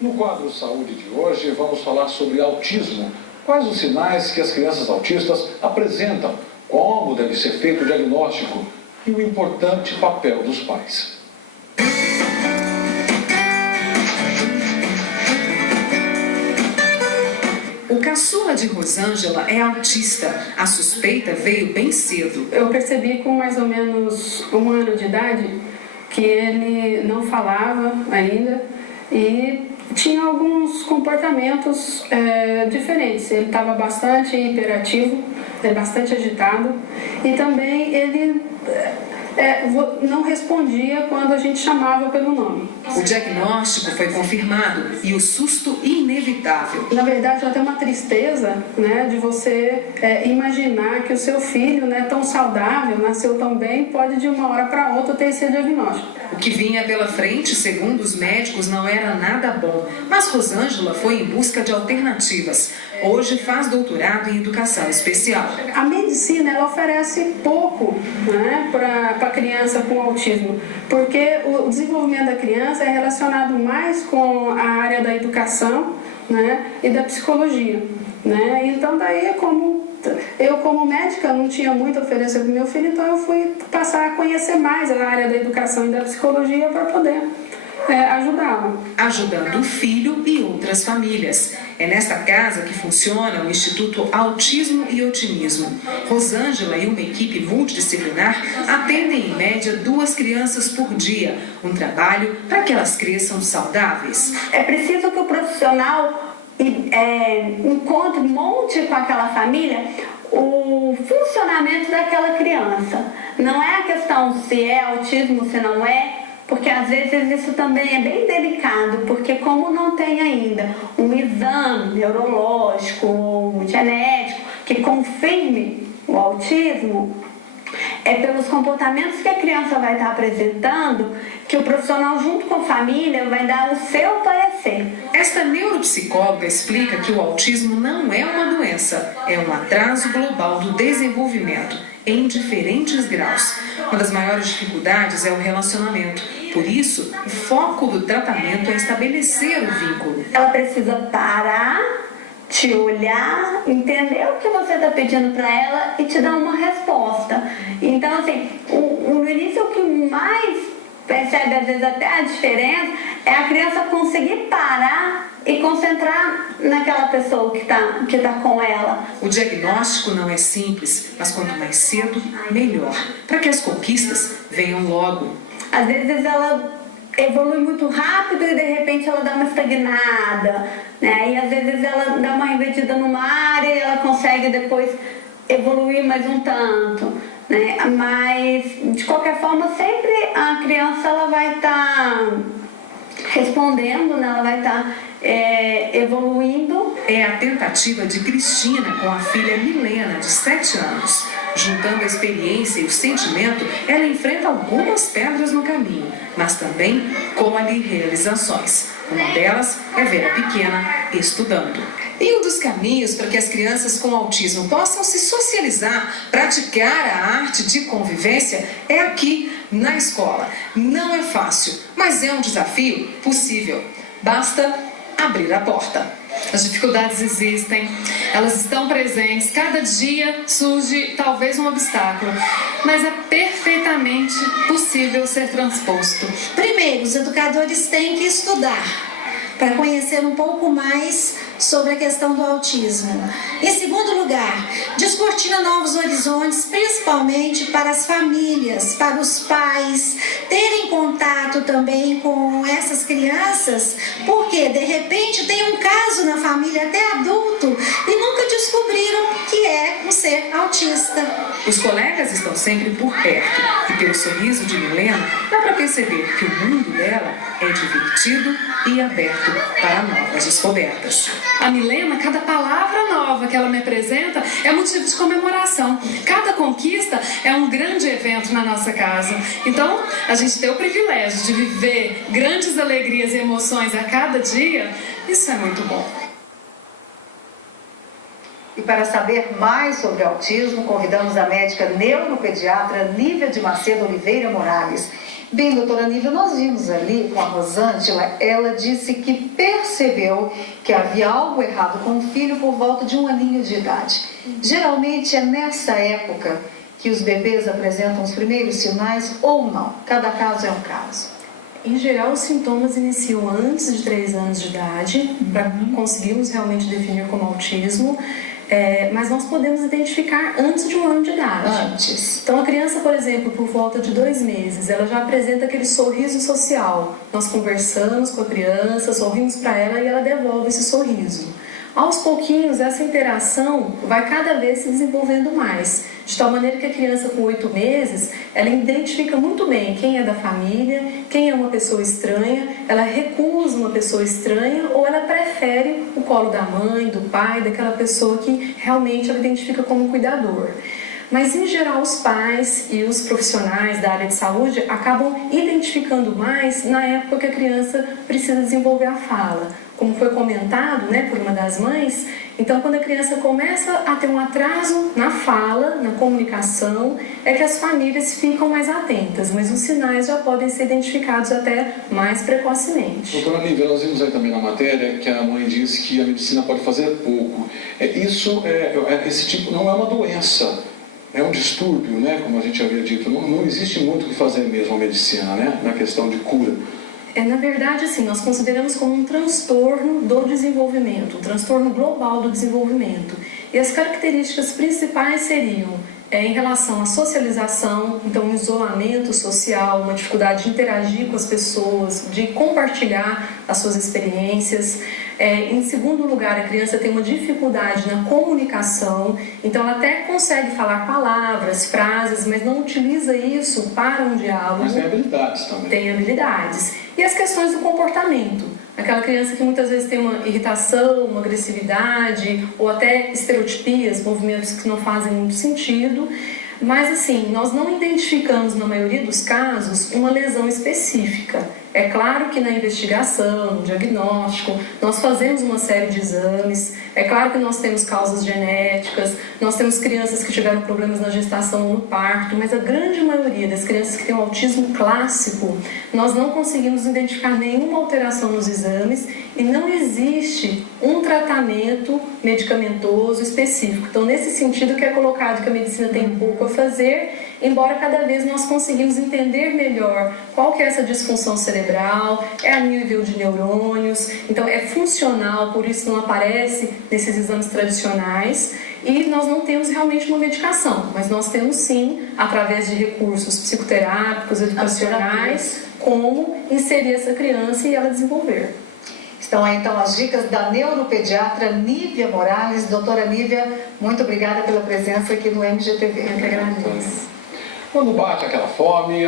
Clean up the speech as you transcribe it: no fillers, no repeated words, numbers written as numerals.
No quadro Saúde de hoje, vamos falar sobre autismo. Quais os sinais que as crianças autistas apresentam? Como deve ser feito o diagnóstico? E o importante papel dos pais. O caçula de Rosângela é autista. A suspeita veio bem cedo. Eu percebi com mais ou menos 1 ano de idade que ele não falava ainda e tinha alguns comportamentos diferentes. Ele estava bastante hiperativo, bastante agitado e também ele não respondia quando a gente chamava pelo nome. O diagnóstico foi confirmado e o susto inevitável. Na verdade, até uma tristeza, né, de você imaginar que o seu filho, né, tão saudável, nasceu tão bem, pode de uma hora para outra ter esse diagnóstico. O que vinha pela frente, segundo os médicos, não era nada bom. Mas Rosângela foi em busca de alternativas. Hoje faz doutorado em educação especial. A medicina, ela oferece pouco, né, para a criança com autismo, porque o desenvolvimento da criança é relacionado mais com a área da educação, né, e da psicologia, né? Então daí eu como médica não tinha muito a oferecer para o meu filho, então eu fui passar a conhecer mais a área da educação e da psicologia para poder ajudá-lo. Ajudando o filho e outras famílias. É nesta casa que funciona o Instituto Autismo e Otimismo. Rosângela e uma equipe multidisciplinar atendem em média 2 crianças por dia. Um trabalho para que elas cresçam saudáveis. É preciso que o profissional monte com aquela família o funcionamento daquela criança. Não é a questão se é autismo, se não é, porque às vezes isso também é bem delicado, porque como não tem ainda um exame neurológico, genético, que confirme o autismo, é pelos comportamentos que a criança vai estar apresentando que o profissional, junto com a família, vai dar o seu parecer. Esta neuropsicóloga explica que o autismo não é uma doença, é um atraso global do desenvolvimento, em diferentes graus. Uma das maiores dificuldades é o relacionamento. Por isso, o foco do tratamento é estabelecer o vínculo. Ela precisa parar, te olhar, entender o que você está pedindo para ela e te dar uma resposta. Então, assim, no início, o que mais percebe, às vezes, até a diferença é a criança conseguir parar e concentrar naquela pessoa que tá com ela. O diagnóstico não é simples, mas quanto mais cedo, melhor, para que as conquistas venham logo. Às vezes ela evolui muito rápido e de repente ela dá uma estagnada, né? E às vezes ela dá uma invertida numa área e ela consegue depois evoluir mais um tanto, né? Mas de qualquer forma sempre a criança ela vai estar respondendo, né? Ela vai estar evoluindo. É a tentativa de Cristina com a filha Milena, de 7 anos. Juntando a experiência e o sentimento, ela enfrenta algumas pedras no caminho, mas também colhe realizações. Uma delas é ver a pequena estudando. E um dos caminhos para que as crianças com autismo possam se socializar, praticar a arte de convivência, é aqui, na escola. Não é fácil, mas é um desafio possível. Basta abrir a porta. As dificuldades existem, elas estão presentes, cada dia surge talvez um obstáculo, mas é perfeitamente possível ser transposto. Primeiro, os educadores têm que estudar para conhecer um pouco mais sobre a questão do autismo. Em segundo lugar, descortina novos horizontes, principalmente para as famílias, para os pais, terem contato também com essas crianças, porque de repente tem um caso na família, até adulto, e nunca descobriram que é um ser autista. Os colegas estão sempre por perto e pelo sorriso de Milena dá para perceber que o mundo dela é divertido e aberto para novas descobertas. A Milena, cada palavra nova que ela me apresenta é motivo de comemoração. Cada conquista é um grande evento na nossa casa. Então, a gente ter o privilégio de viver grandes alegrias e emoções a cada dia, isso é muito bom. E para saber mais sobre autismo, convidamos a médica neuropediatra Lívia de Macedo Oliveira Morales. Bem, doutora Nívia, nós vimos ali com a Rosângela, ela disse que percebeu que havia algo errado com o filho por volta de 1 aninho de idade. Geralmente é nessa época que os bebês apresentam os primeiros sinais ou não? Cada caso é um caso. Em geral, os sintomas iniciam antes de 3 anos de idade, para conseguirmos realmente definir como autismo. Mas nós podemos identificar antes de 1 ano de idade. Antes. Então, a criança, por exemplo, por volta de 2 meses, ela já apresenta aquele sorriso social. Nós conversamos com a criança, sorrimos para ela e ela devolve esse sorriso. Aos pouquinhos, essa interação vai cada vez se desenvolvendo mais, de tal maneira que a criança com 8 meses, ela identifica muito bem quem é da família, quem é uma pessoa estranha, ela recusa uma pessoa estranha ou ela prefere o colo da mãe, do pai, daquela pessoa que realmente ela identifica como cuidador. Mas, em geral, os pais e os profissionais da área de saúde acabam identificando mais na época que a criança precisa desenvolver a fala. Como foi comentado, por uma das mães, então quando a criança começa a ter um atraso na fala, na comunicação, é que as famílias ficam mais atentas, mas os sinais já podem ser identificados até mais precocemente. Doutora Nívia, nós vimos aí também na matéria que a mãe disse que a medicina pode fazer pouco. Esse tipo não é uma doença, é um distúrbio, como a gente havia dito. Não existe muito o que fazer mesmo a medicina, na questão de cura. Na verdade, assim, nós consideramos como um transtorno do desenvolvimento, um transtorno global do desenvolvimento. E as características principais seriam em relação à socialização, então um isolamento social, uma dificuldade de interagir com as pessoas, de compartilhar as suas experiências. Em segundo lugar, a criança tem uma dificuldade na comunicação, então ela até consegue falar palavras, frases, mas não utiliza isso para um diálogo. Mas tem habilidades também. Tem habilidades. E as questões do comportamento. Aquela criança que muitas vezes tem uma irritação, uma agressividade, ou até estereotipias, movimentos que não fazem muito sentido. Mas assim, nós não identificamos na maioria dos casos uma lesão específica. É claro que na investigação, no diagnóstico, nós fazemos uma série de exames. É claro que nós temos causas genéticas, nós temos crianças que tiveram problemas na gestação ou no parto, mas a grande maioria das crianças que têm um autismo clássico, nós não conseguimos identificar nenhuma alteração nos exames e não existe um tratamento medicamentoso específico. Então, nesse sentido que é colocado que a medicina tem pouco a fazer, embora cada vez nós conseguimos entender melhor qual que é essa disfunção cerebral, é a nível de neurônios, então é funcional, por isso não aparece nesses exames tradicionais e nós não temos realmente uma medicação, mas nós temos sim, através de recursos psicoterápicos, educacionais, como inserir essa criança e ela desenvolver. Estão aí então as dicas da neuropediatra Nívia Morales. Doutora Nívia, muito obrigada pela presença aqui no MGTV. Eu que agradeço. Quando bate aquela fome,